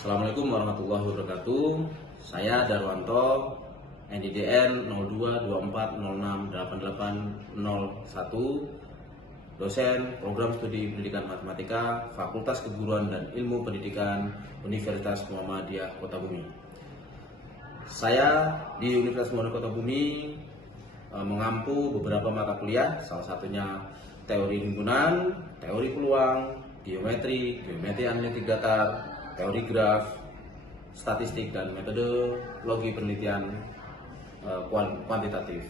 Assalamualaikum warahmatullahi wabarakatuh. Saya Darwanto, NIDN 0224068801, dosen Program Studi Pendidikan Matematika, Fakultas Keguruan dan Ilmu Pendidikan Universitas Muhammadiyah Kota Bumi. Saya di Universitas Muhammadiyah Kota Bumi mengampu beberapa mata kuliah, salah satunya teori himpunan, teori peluang, geometri analitik datar, teori graf, statistik, dan metodologi penelitian kuantitatif.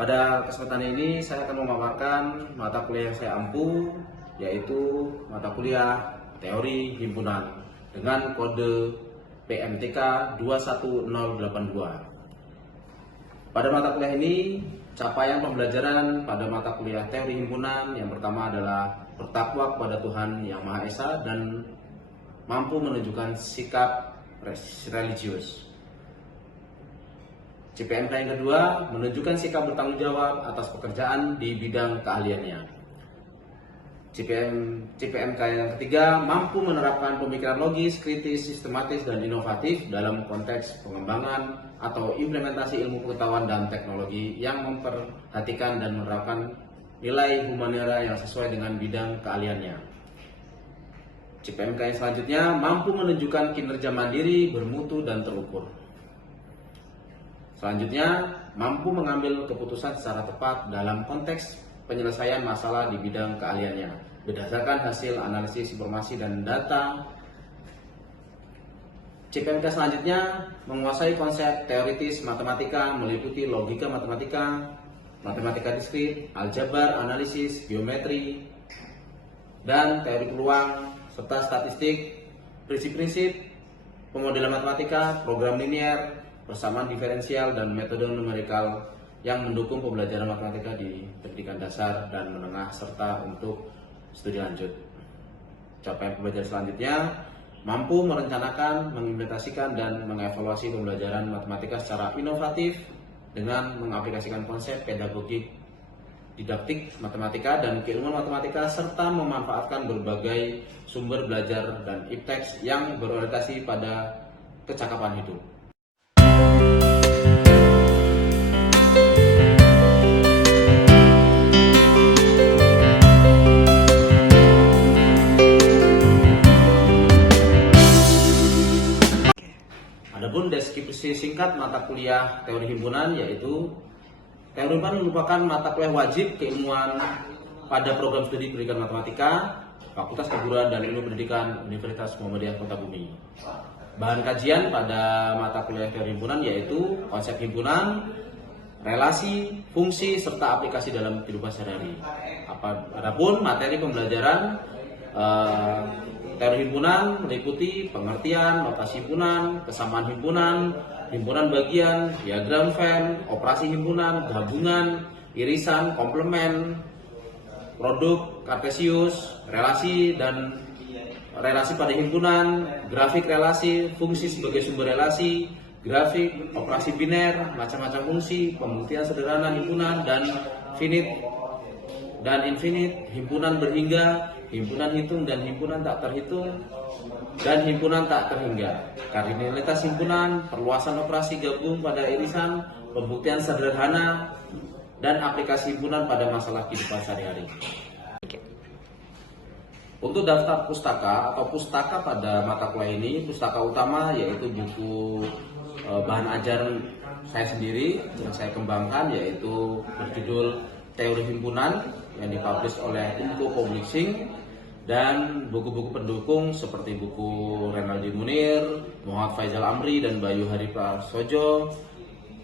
Pada kesempatan ini saya akan memaparkan mata kuliah yang saya ampu, yaitu mata kuliah teori himpunan dengan kode PMTK 21082. Pada mata kuliah ini, capaian pembelajaran pada mata kuliah teori himpunan yang pertama adalah bertakwa kepada Tuhan Yang Maha Esa dan mampu menunjukkan sikap religius. CPMK yang kedua, menunjukkan sikap bertanggung jawab atas pekerjaan di bidang keahliannya. CPMK yang ketiga, mampu menerapkan pemikiran logis, kritis, sistematis, dan inovatif dalam konteks pengembangan atau implementasi ilmu pengetahuan dan teknologi yang memperhatikan dan menerapkan nilai humaniora yang sesuai dengan bidang keahliannya. CPMK yang selanjutnya mampu menunjukkan kinerja mandiri, bermutu, dan terukur. Selanjutnya, mampu mengambil keputusan secara tepat dalam konteks penyelesaian masalah di bidang keahliannya berdasarkan hasil analisis informasi dan data. CPMK selanjutnya menguasai konsep teoritis matematika meliputi logika matematika, matematika diskrit, aljabar, analisis, geometri, dan teori peluang, serta statistik, prinsip-prinsip pemodelan matematika, program linier, persamaan diferensial, dan metode numerikal yang mendukung pembelajaran matematika di pendidikan dasar dan menengah serta untuk studi lanjut. Capaian pembelajaran selanjutnya mampu merencanakan, mengimplementasikan, dan mengevaluasi pembelajaran matematika secara inovatif dengan mengaplikasikan konsep pedagogik, didaktik matematika dan keilmuan matematika serta memanfaatkan berbagai sumber belajar dan ipteks yang berorientasi pada kecakapan hidup. Adapun deskripsi singkat mata kuliah teori himpunan yaitu teori himpunan merupakan mata kuliah wajib keilmuan pada program studi pendidikan matematika, Fakultas Keguruan dan Ilmu Pendidikan Universitas Muhammadiyah Kota Bumi. Bahan kajian pada mata kuliah teori himpunan yaitu konsep himpunan, relasi, fungsi, serta aplikasi dalam kehidupan sehari-hari. Adapun materi pembelajaran teori himpunan meliputi pengertian, notasi himpunan, kesamaan himpunan, himpunan bagian, diagram Venn, operasi himpunan, gabungan, irisan, komplement, produk, kartesius, relasi dan relasi pada himpunan, grafik relasi, fungsi sebagai sumber relasi, grafik, operasi biner, macam-macam fungsi, pembuktian sederhana himpunan, dan finite dan infinite, himpunan berhingga, himpunan hitung dan himpunan tak terhitung, dan himpunan tak terhingga, kardinalitas himpunan, perluasan operasi gabung pada irisan, pembuktian sederhana, dan aplikasi himpunan pada masalah kehidupan sehari-hari. Untuk daftar pustaka atau pustaka pada mata kuliah ini, pustaka utama yaitu buku bahan ajar saya sendiri yang saya kembangkan, yaitu berjudul Teori Himpunan yang dipublish oleh Info Publishing, dan buku-buku pendukung seperti buku Renaldi Munir, Muhammad Faizal Amri, dan Bayu Hari Prasojo,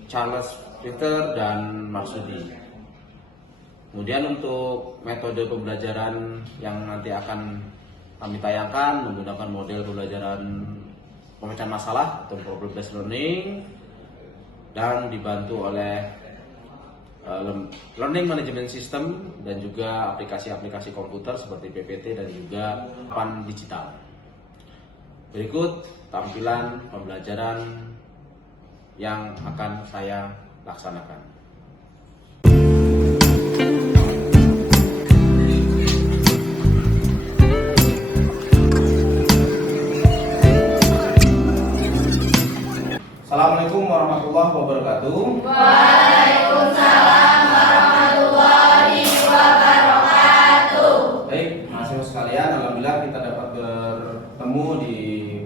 Charles Peter, dan Marsudi. Kemudian untuk metode pembelajaran yang nanti akan kami tayangkan menggunakan model pembelajaran pemecahan masalah atau problem based learning dan dibantu oleh learning management system dan juga aplikasi-aplikasi komputer seperti PPT dan juga papan digital. Berikut tampilan pembelajaran yang akan saya laksanakan. Assalamualaikum warahmatullahi wabarakatuh. Waalaikumsalam warahmatullahi wabarakatuh. Baik, mahasiswa sekalian, alhamdulillah kita dapat bertemu di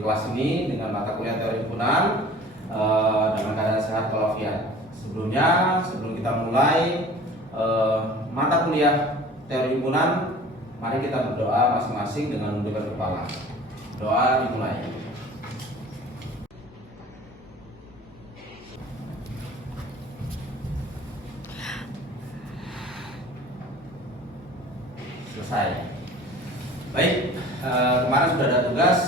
kelas ini dengan mata kuliah teori himpunan dengan keadaan sehat walafiat. Sebelum kita mulai mata kuliah teori himpunan, mari kita berdoa masing-masing dengan menundukkan kepala. Doa dimulai. Selesai. Baik, kemarin sudah ada tugas.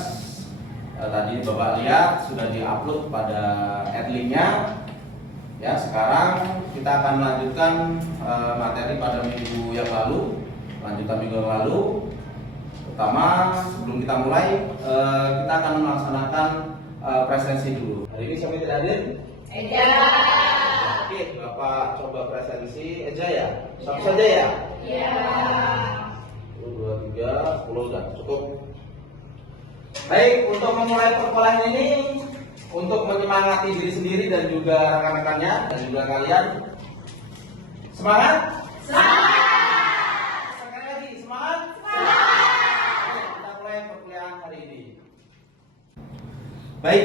Tadi Bapak lihat sudah diupload pada adlinknya. Ya, sekarang kita akan melanjutkan materi pada minggu yang lalu. Lanjutan minggu yang lalu. Pertama, sebelum kita mulai, kita akan melaksanakan presensi dulu. Hari ini siapa yang tidak hadir? Eja. Oke, Bapak coba presensi. Eja ya? Satu saja ya? Iya. 1, 2, 3, 10 sudah cukup. Baik, untuk memulai perkuliahan ini, untuk menyemangati diri sendiri dan juga rekan-rekannya dan juga kalian, semangat? Semangat. Sekali lagi, semangat? Semangat. Oke, kita mulai perkuliahan hari ini. Baik,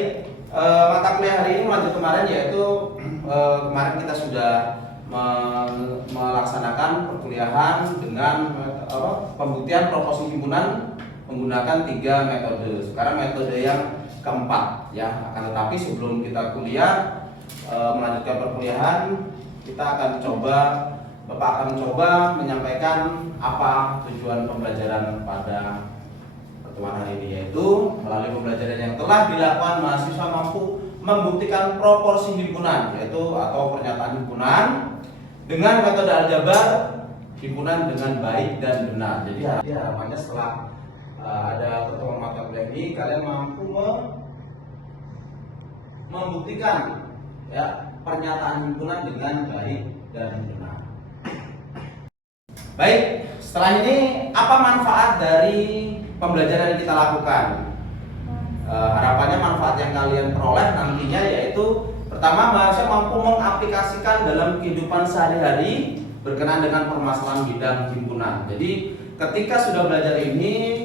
mata kuliah hari ini melanjut kemarin, yaitu kemarin kita sudah melaksanakan perkuliahan dengan pembuktian proporsi himpunan menggunakan 3 metode. Sekarang metode yang keempat ya. Akan tetapi sebelum kita kuliah melanjutkan perkuliahan, Bapak akan coba menyampaikan apa tujuan pembelajaran pada pertemuan hari ini, yaitu melalui pembelajaran yang telah dilakukan mahasiswa mampu membuktikan proporsi himpunan, yaitu atau pernyataan himpunan dengan metode aljabar himpunan dengan baik dan benar. Jadi harapannya setelah ada pertemuan mata kuliah ini, kalian mampu membuktikan ya pernyataan himpunan dengan baik dan benar. Baik, setelah ini apa manfaat dari pembelajaran yang kita lakukan? Harapannya manfaat yang kalian peroleh nantinya yaitu pertama, mahasiswa mampu mengaplikasikan dalam kehidupan sehari-hari berkenaan dengan permasalahan bidang himpunan. Jadi ketika sudah belajar ini,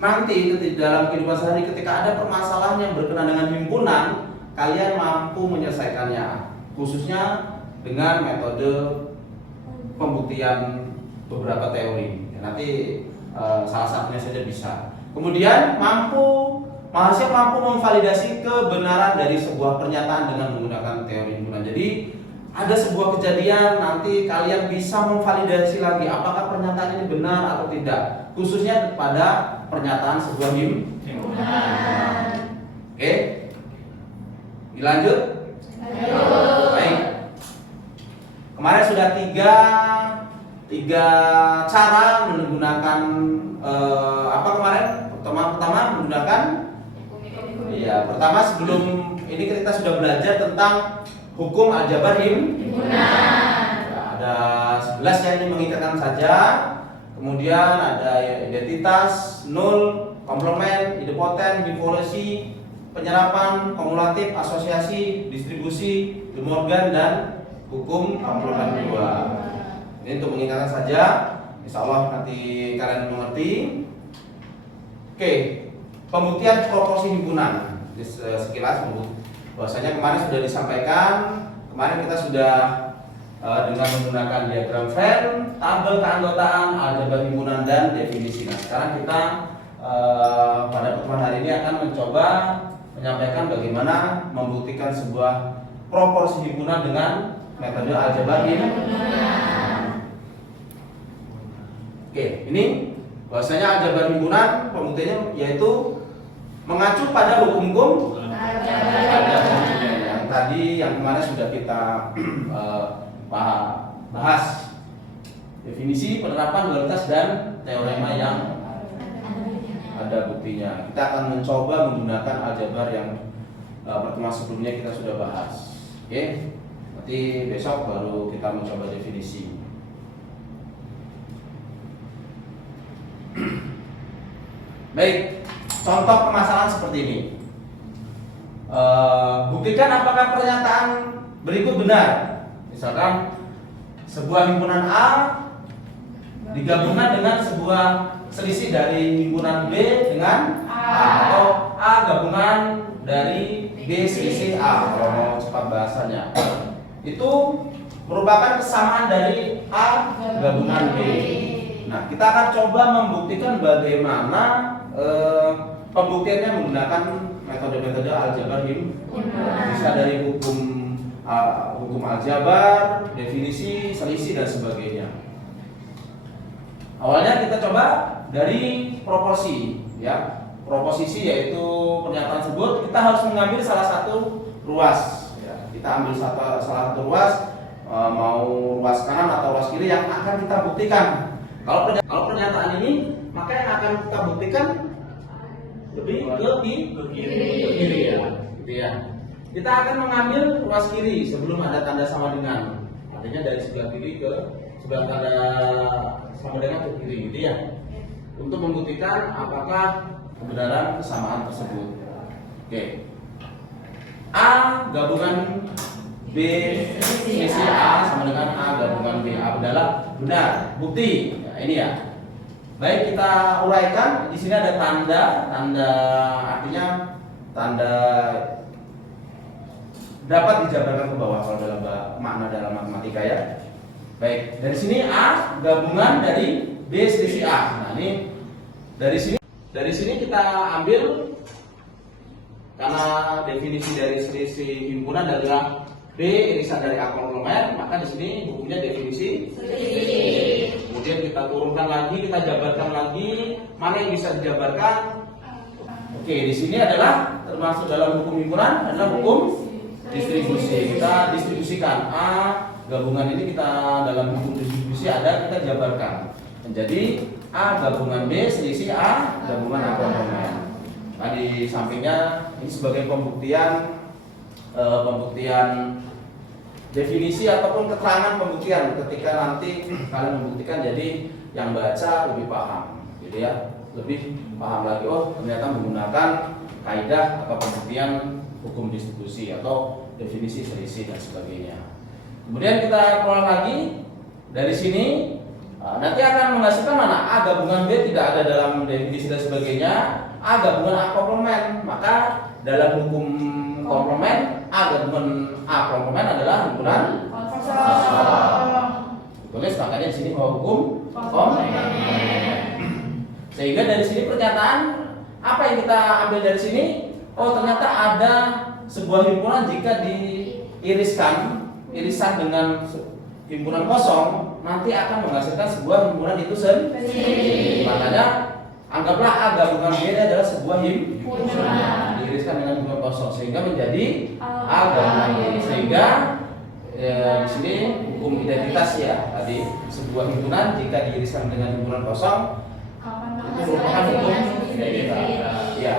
nanti di dalam kehidupan sehari ketika ada permasalahan yang berkenaan dengan himpunan, kalian mampu menyelesaikannya, khususnya dengan metode pembuktian beberapa teori. Nanti salah satunya saja bisa. Kemudian mahasiswa mampu memvalidasi kebenaran dari sebuah pernyataan dengan menggunakan teori himpunan. Jadi ada sebuah kejadian, nanti kalian bisa memvalidasi lagi apakah pernyataan ini benar atau tidak, khususnya pada pernyataan sebuah himpunan. Oke, dilanjut. Baik. Kemarin sudah tiga cara menggunakan apa kemarin? Pertama menggunakan. Iya, pertama sebelum ini kita sudah belajar tentang hukum aljabar himpunan. Ada 11 yang ini mengikatkan saja. Kemudian ada identitas, nul, komplement, idempoten, involusi, penyerapan, kumulatif, asosiasi, distribusi, De Morgan, dan hukum komplement 2. Ini untuk mengingatkan saja. Insya Allah nanti kalian mengerti. Oke, pembuktian proporsi himpunan. Sekilas bahwasanya kemarin sudah disampaikan. Kemarin kita sudah dengan menggunakan diagram Venn, tabel keanggotaan, aljabar himpunan, dan definisi. Nah, sekarang kita pada pertemuan hari ini akan mencoba menyampaikan bagaimana membuktikan sebuah proporsi himpunan dengan metode aljabar himpunan. Oke, ini bahwasanya aljabar himpunan pembuktiannya yaitu mengacu pada hukum-hukum yang tadi yang kemarin sudah kita bahas. Definisi, penerapan, dualitas, dan teorema yang ada buktinya. Kita akan mencoba menggunakan aljabar yang pertemuan sebelumnya kita sudah bahas. Oke, nanti besok baru kita mencoba definisi. Baik, contoh permasalahan seperti ini. Buktikan apakah pernyataan berikut benar. Misalkan sebuah himpunan A digabungkan dengan sebuah selisih dari himpunan B dengan A, atau A gabungan dari B selisih A kalau mau cepat bahasanya. Itu merupakan kesamaan dari A gabungan B. Nah, kita akan coba membuktikan bagaimana pembuktiannya menggunakan metode-metode aljabar himpunan. Bisa dari hukum aljabar, definisi, selisih, dan sebagainya. Awalnya kita coba dari proporsi, ya. Proposisi yaitu pernyataan tersebut kita harus mengambil salah satu ruas. Ya. Kita ambil salah satu ruas, mau ruas kanan atau ruas kiri yang akan kita buktikan. Kalau pernyataan ini, maka yang akan kita buktikan lebih ke kiri, ya. Gitu ya. Kita akan mengambil ruas kiri sebelum ada tanda sama dengan. Artinya dari sebelah kiri ke sebelah tanda sama dengan ke kiri, gitu ya. Untuk membuktikan apakah kebenaran kesamaan tersebut. Oke. A gabungan B selisih A sama dengan A gabungan B. A adalah benar. Bukti. Ya, ini ya. Baik, kita uraikan. Di sini ada tanda artinya tanda dapat dijabarkan ke bawah kalau dalam makna dalam matematika, ya. Baik, dari sini A gabungan dari B selisih A. Nah, ini dari sini kita ambil, karena definisi dari selisih himpunan adalah B irisan dari A komplement, maka di sini hukumnya definisi selisih. Kemudian kita turunkan lagi, kita jabarkan lagi, mana yang bisa dijabarkan. Oke, di sini adalah termasuk dalam hukum himpunan adalah hukum distribusi. Kita distribusikan A gabungan ini, kita dalam hukum distribusi ada, kita jabarkan menjadi A gabungan B selisih A gabungan A komplement. Nah, di sampingnya ini sebagai pembuktian definisi ataupun keterangan pembuktian ketika nanti kalian membuktikan, jadi yang baca lebih paham, gitu ya, lebih paham lagi. Oh, ternyata menggunakan kaidah atau pembuktian hukum distribusi atau definisi selisih dan sebagainya. Kemudian kita keluar lagi dari sini. Nanti akan menghasilkan mana? A gabungan B tidak ada dalam definisi dan sebagainya. A gabungan A komplement. Maka dalam hukum komplement A gabungan A komplement adalah himpunan kosong. Tulis makanya di sini bahwa hukum komplement. Sehingga dari sini pernyataan apa yang kita ambil dari sini? Oh, ternyata ada sebuah himpunan jika irisan dengan himpunan kosong nanti akan menghasilkan sebuah himpunan itu sendiri. Makanya anggaplah A gabungan B adalah sebuah himpunan diiriskan dengan himpunan kosong sehingga menjadi A gabungan B. Sehingga di sini hukum identitas, ya, tadi sebuah himpunan jika diiriskan dengan himpunan kosong itu merupakan hukum identitas, ya,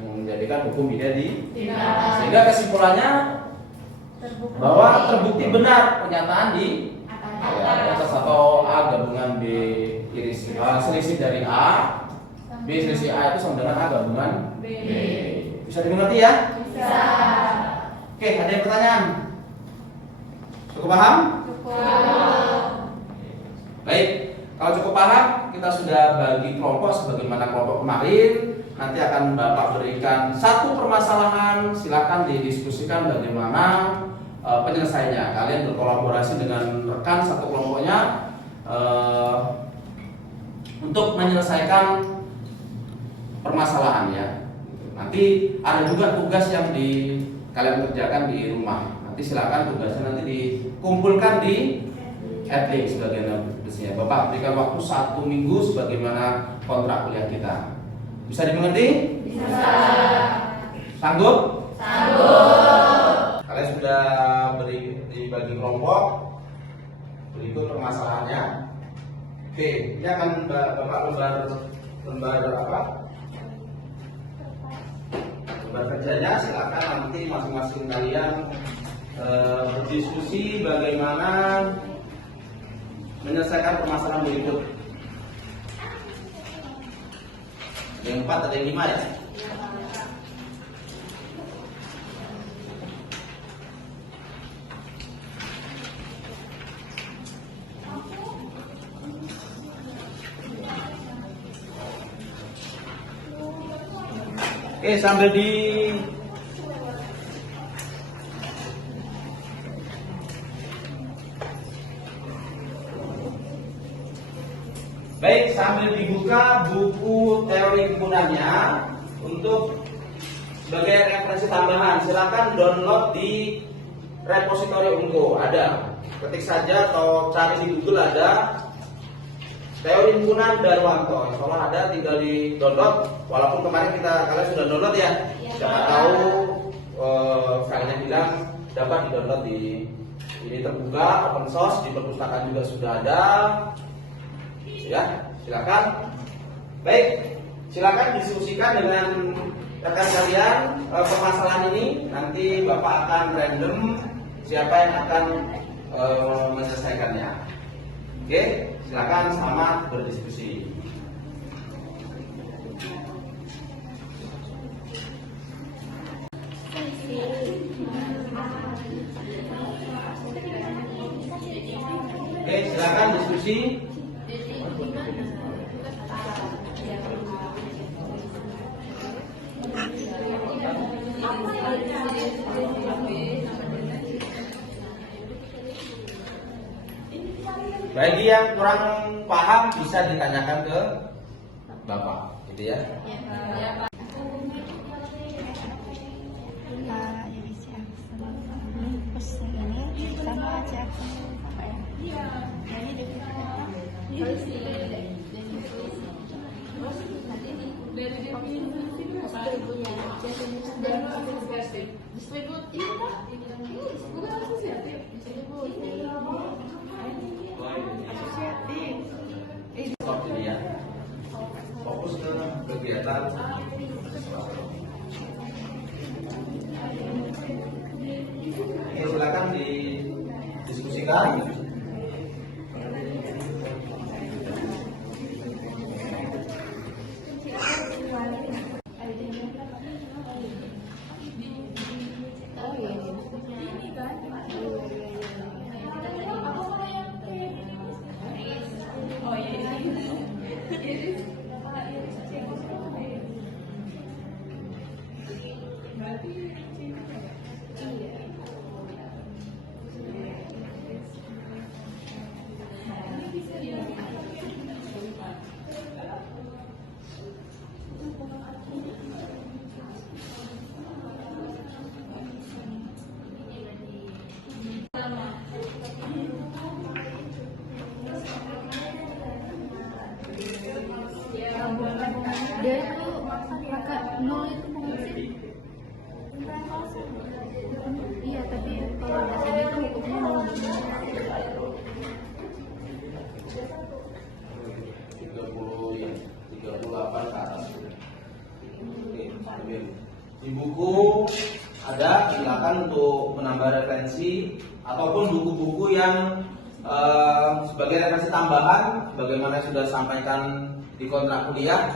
menjadikan hukum identitas. Sehingga kesimpulannya bahwa terbukti benar pernyataan di atas atau A gabungan B selisih dari A, B selisih A itu sama dengan A gabungan B. Bisa dimengerti, ya? Bisa. Oke, ada yang pertanyaan? Cukup paham? Cukup. Baik, kalau cukup paham, kita sudah bagi kelompok sebagaimana kelompok kemarin. Nanti akan Bapak berikan satu permasalahan, silakan didiskusikan bagaimana penyelesaiannya. Kalian berkolaborasi dengan rekan satu kelompoknya untuk menyelesaikan permasalahannya. Nanti ada juga tugas yang kalian kerjakan di rumah. Nanti silakan tugasnya nanti dikumpulkan di Adlink sebagaimana diskusinya. Bapak berikan waktu 1 minggu sebagaimana kontrak kuliah kita. Bisa dimengerti? Bisa. Sanggup? Sanggup. Kalian sudah dibagi kelompok. Berikut permasalahannya. Oke, ini akan Bapak lembar apa? Lembar kerjanya silakan nanti masing-masing kalian berdiskusi bagaimana menyelesaikan permasalahan berikut. Ada yang 4, ada yang 5 ya? Oke, sambil di Baik, sambil dibuka buku teori himpunannya untuk sebagai referensi tambahan, silakan download di repositori Unko. Ada, ketik saja atau cari di Google, ada teori himpunan Darwanto. Insya Allah ada, tinggal di download. Walaupun kemarin kalian sudah download ya. Siapa tahu filenya bilang dapat di download ini terbuka, open source, di perpustakaan juga sudah ada. Ya, silakan. Baik, silakan diskusikan dengan rekan kalian permasalahan ini. Nanti Bapak akan random siapa yang akan menyelesaikannya. Oke, silakan selamat berdiskusi. Oke, silakan diskusi. Bagi yang kurang paham bisa ditanyakan ke Bapak, gitu ya. Stop ini ya. Fokus ke kegiatan. Oke, silakan didiskusikan. Dia itu pakai nol itu bukan sih? Iya, tapi kalau di sini tuh hukumnya nol. 38 ke atas. Oke, di buku ada, silakan untuk menambah referensi ataupun buku-buku yang sebagai referensi tambahan bagaimana sudah sampaikan di kontrak kuliah,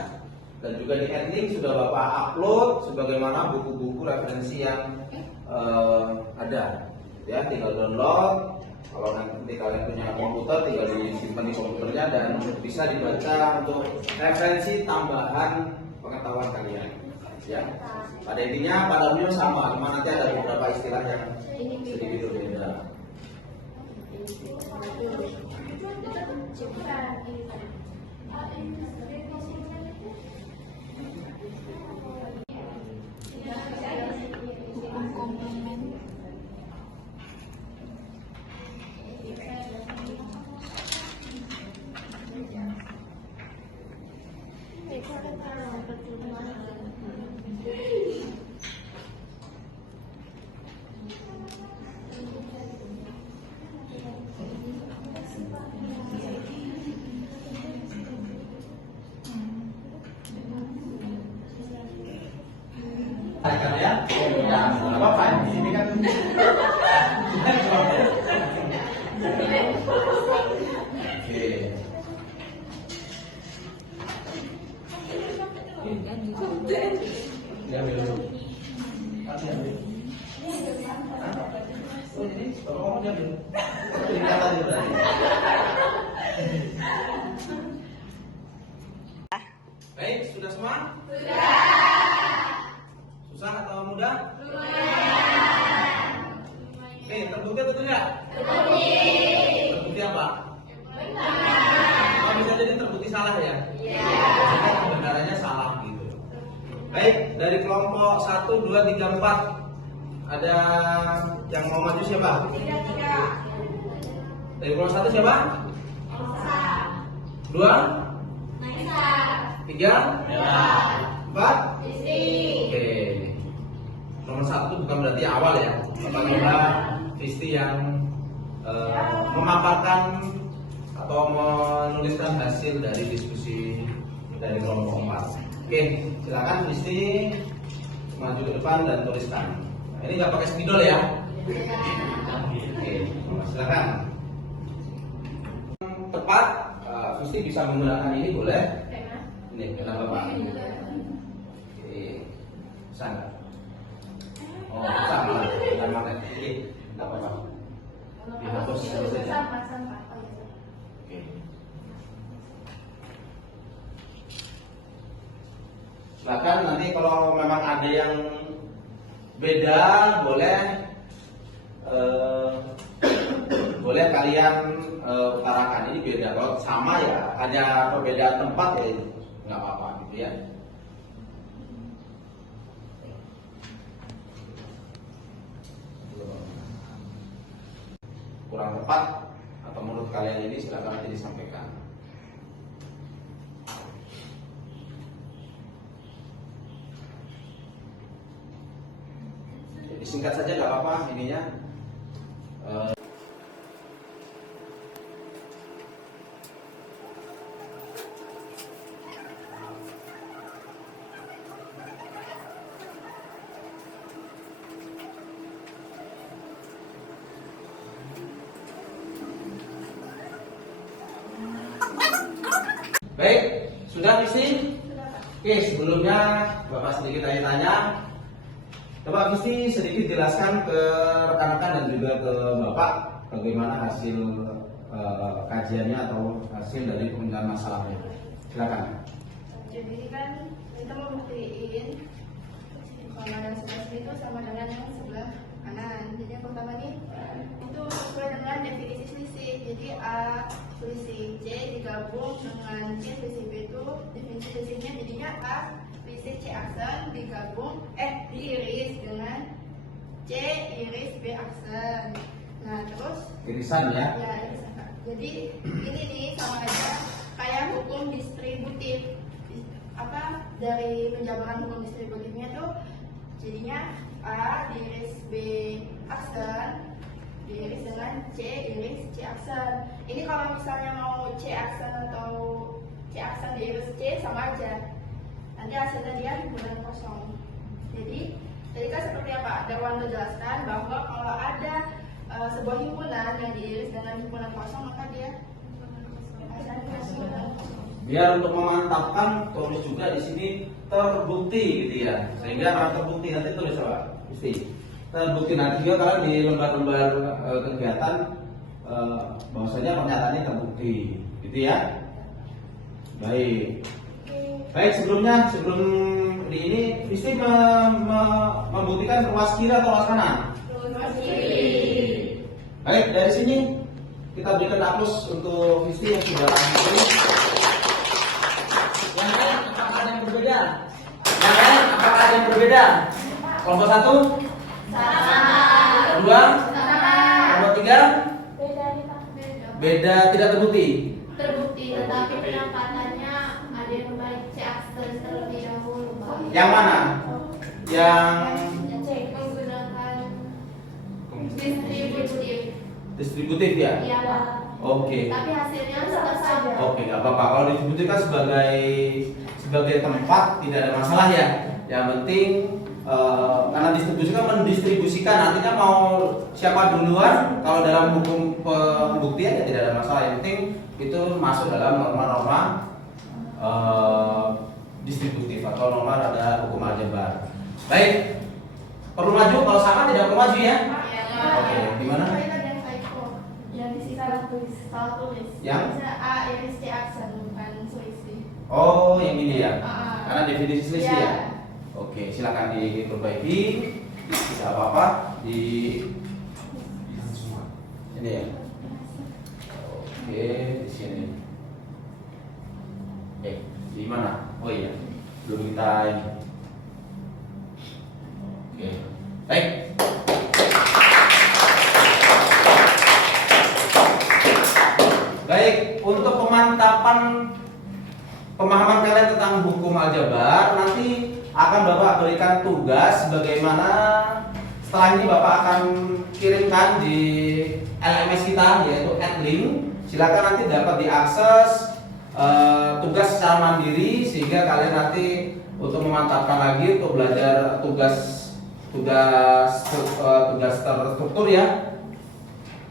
dan juga di ending sudah Bapak upload sebagaimana buku-buku referensi yang ada. Ya, tinggal download. Kalau nanti kalian punya komputer, tinggal disimpan di komputernya dan bisa dibaca untuk referensi tambahan pengetahuan kalian. Ya, pada intinya pada umumnya sama, cuma nanti ada beberapa istilah yang sedikit berbeda. Hukum komplement. Kan ya? Ya, nggak apa-apa. Di sini kan. Oke. Diambil dulu. Diambil. Oh, jadi kalau diambil. Lihat aja tadi. Baik, sudah semua? Susah atau mudah? Oke, terbukti atau tidak? Terbukti apa? Oh, bisa jadi terbukti salah ya? Iya. Kebenarannya salah gitu. Baik, dari kelompok 1, 2, 3, 4 ada yang mau maju siapa? 3. Dari kelompok 1 siapa? 2? 3? 4? Oke. Nomor 1 bukan berarti awal ya. Pertama Fisti yang memaparkan atau menuliskan hasil dari diskusi dari kelompok 4. Oke, silakan Fisti maju ke depan dan tuliskan. Ini nggak pakai spidol ya. Oke, silakan. Tepat, Fisti bisa menggunakan ini boleh. Ini kenapa Pak? Oke, bisa nggak? Oh, bisa malah, bukan magnet. Oke, nggak apa-apa. Dihapus saja. Oke. Silakan nanti kalau memang ada yang beda boleh boleh kalian utarakan ini beda. Kalau sama ya hanya perbedaan tempat ya nggak apa-apa gitu ya. Kurang tepat atau menurut kalian ini silakan nanti disampaikan. Jadi singkat saja nggak apa-apa ininya. Baik, sudah Fisti? Oke, sebelumnya Bapak sedikit tanya-tanya. Coba Fisti sedikit jelaskan ke rekan-rekan dan juga ke Bapak bagaimana hasil kajiannya atau hasil dari pemecahan masalahnya. Silakan. Jadi kan kita mau buktiin kalau yang sebelah sini itu sama dengan yang sebelah kanan. Jadi yang pertama nih itu sesuai dengan definisi selisih. Jadi A selisih C digabung dengan C selisih B itu definisi selisihnya jadinya A selisih C aksen digabung diiris dengan C iris B aksen. Nah terus Irisan ya? Ya irisan. Jadi ini nih sama aja kayak hukum distributif. Apa dari penjabaran hukum distributifnya tuh jadinya A diiris B aksen diiris dengan C iris C aksen. Ini kalau misalnya mau C aksen atau C aksen diiris C sama aja. Nanti hasilnya dia himpunan kosong. Jadi tadi kan seperti apa Darwanto jelaskan bahwa kalau ada sebuah himpunan yang diiris dengan himpunan kosong maka dia hasilnya himpunan kosong. Biar untuk memantapkan tulis juga di sini terbukti gitu ya. Sehingga kalau terbukti nanti tulis apa? Mesti terbukti nanti juga kalau di lembar-lembar kegiatan bahwasanya pernyataannya terbukti, gitu ya. Baik. Baik, sebelum di ini Fisti membuktikan ruas kiri atau ruas kanan? Ruas kiri. Baik, dari sini kita berikan aplaus untuk Fisti yang sudah langsung. Yang lain apakah ada yang berbeda? Yang lain apakah ada yang berbeda? Kelompok 1? Sama. Kedua? Sama. Kelompok 3? Beda. Beda, tidak terbukti. Terbukti tetapi penampakannya ada yang baik. akses terlebih dahulu, Pak. Yang mana? Yang Menggunakan distributif. distributif ya? Iya, Pak. Oke. Tapi hasilnya tetap sama. Oke, nggak apa-apa. Kalau distributif kan sebagai tempat tidak ada masalah ya. Yang penting karena distribusi kan mendistribusikan, artinya mau siapa duluan. Kalau dalam hukum pembuktian ya tidak ada masalah. Yang penting itu masuk dalam norma-norma distributif atau norma ada hukum aljabar. Baik, perlu maju. Kalau sama tidak perlu maju ya. Oke, gimana? Yang di sini salah tulis. Yang? A iris C aksen bukan selisih. Oh, yang ini ya. Ah. Karena definisi selisih Iya. ya. Oke, silakan diperbaiki. Bisa apa-apa di ini ya. Oke, di sini. Di mana? Oh iya, belum kita ini. Oke, baik. Baik, untuk pemantapan pemahaman kalian tentang hukum aljabar, nanti akan Bapak berikan tugas bagaimana setelah ini Bapak akan kirimkan di LMS kita yaitu @link. Silakan nanti dapat diakses tugas secara mandiri sehingga kalian nanti untuk memantapkan lagi untuk belajar tugas terstruktur ya.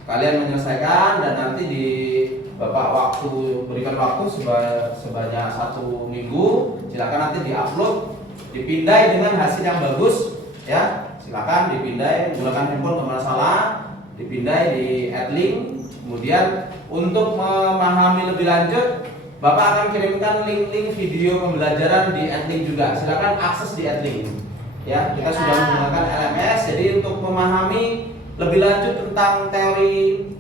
Kalian menyelesaikan dan nanti di Bapak berikan waktu sebanyak 1 minggu. Silakan nanti diupload, dipindai dengan hasil yang bagus ya. Silakan dipindai menggunakan handphone nggak masalah, dipindai di @link. Kemudian untuk memahami lebih lanjut, Bapak akan kirimkan link-link video pembelajaran di @link juga. Silakan akses di @link. Ya, kita sudah menggunakan LMS. Jadi untuk memahami lebih lanjut tentang teori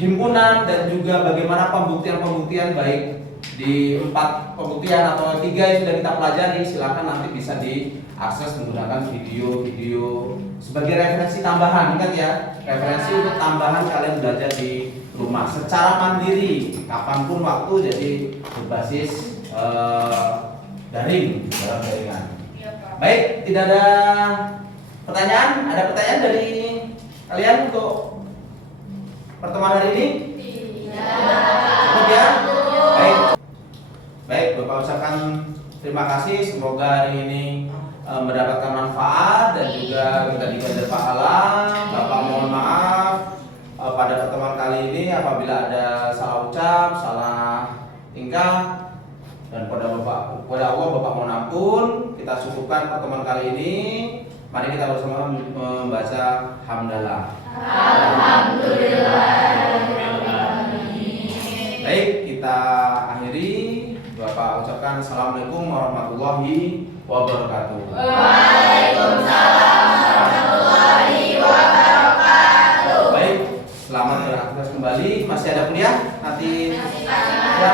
himpunan dan juga bagaimana pembuktian baik di 4 pembuktian atau 3 yang sudah kita pelajari, silakan nanti bisa diakses menggunakan video-video sebagai referensi tambahan. Ingat ya, referensi untuk tambahan kalian belajar di rumah secara mandiri kapanpun waktu, jadi berbasis daring dalam jaringan. Baik, tidak ada pertanyaan? Ada pertanyaan dari kalian untuk pertemuan hari ini? Cukup ya? Baik, Bapak ucapkan terima kasih. Semoga hari ini mendapatkan manfaat dan juga kita diganjar pahala. Bapak mohon maaf pada pertemuan kali ini apabila ada salah ucap, salah tingkah, dan kepada Allah Bapak mohon ampun. Kita cukupkan pertemuan kali ini. Mari kita bersama membaca hamdalah. Alhamdulillah. Baik, kita akhiri. Bapak ucapkan assalamualaikum warahmatullahi wabarakatuh. Waalaikumsalam warahmatullahi wabarakatuh. Baik, selamat beraktivitas kembali. Masih ada kuliah nanti? Ya,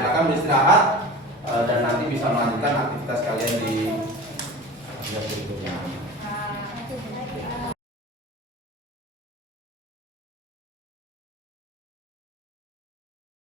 silakan beristirahat dan nanti bisa melanjutkan aktivitas kalian di berikutnya.